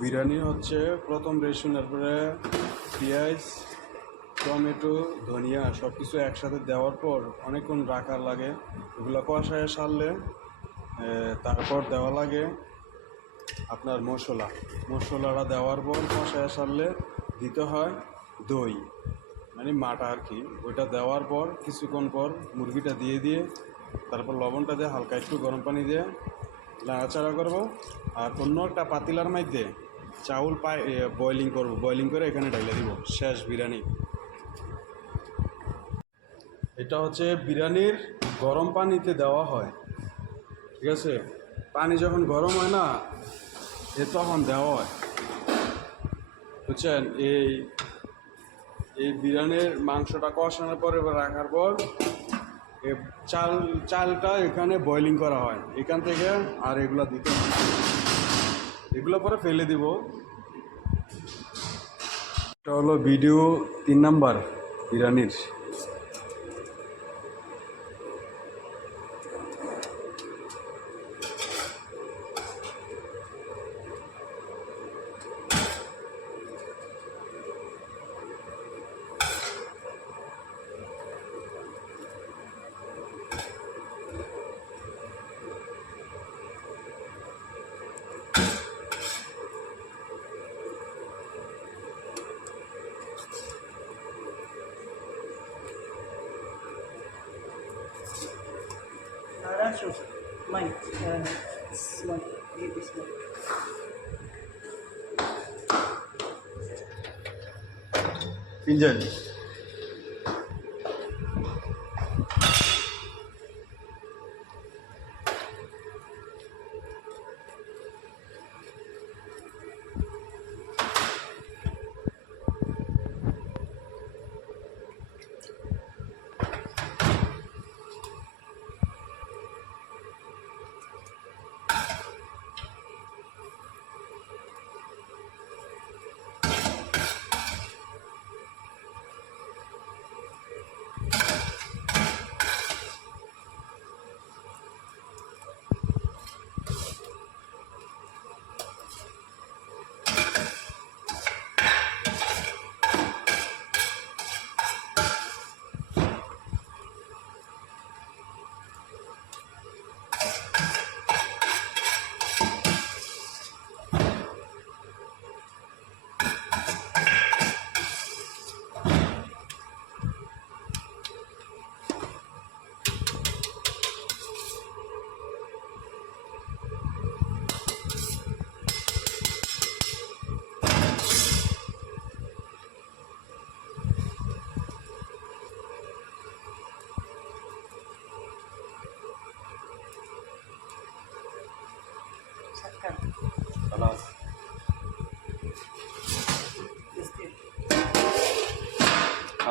বিরিয়ানি হচ্ছে প্রথম রেশনের পরে পেঁয়াজ, টমেটো, ধনিয়া সব কিছু একসাথে দেওয়ার পর অনেকক্ষণ রাখা লাগে। ওগুলো কষায় সারলে তারপর দেওয়া লাগে আপনার মশলা। মশলাটা দেওয়ার পর কষায় সারলে দিতে হয় দই মানে মাটা আর কি। ওইটা দেওয়ার পর, কিছুক্ষণ পর মুরগিটা দিয়ে দিয়ে, তারপর লবণটা দিয়ে হালকা একটু গরম পানি দিয়ে নাড়াচাড়া করব। আর অন্য একটা পাতিলার মধ্যে চাউল পাই বয়লিং করব। বয়লিং করে এখানে ঢাইলে দিব। শেষ বিরিয়ানি। এটা হচ্ছে বিরিয়ানির গরম পানিতে দেওয়া হয়। ঠিক আছে? পানি যখন গরম হয় না, এ তখন দেওয়া হয়। বুঝছেন? এই এই বিরিয়ানির মাংসটা কষানোর পরে রাখার পর চাল, চালটা এখানে বয়লিং করা হয়। এখান থেকে আর এগুলো দিতে এগুলো পরে ফেলে দিব। এটা হলো ভিডিও তিন number uh, shoes. Mine. Uh, this one. Give this one. Pinjan.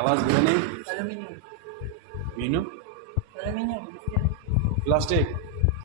আওয়াজ বেরোনি মিনু? প্লাস্টিক?